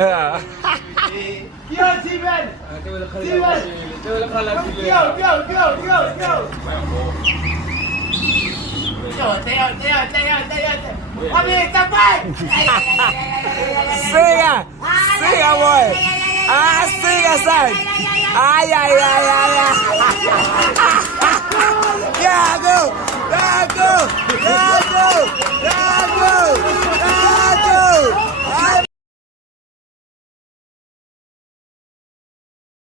Yo, Steven! Steven! Go! Teo! Abi, tapay! Siga! Siga, boy! Siga, son! Ay! Yeah, go! Yeah, go! Yeah!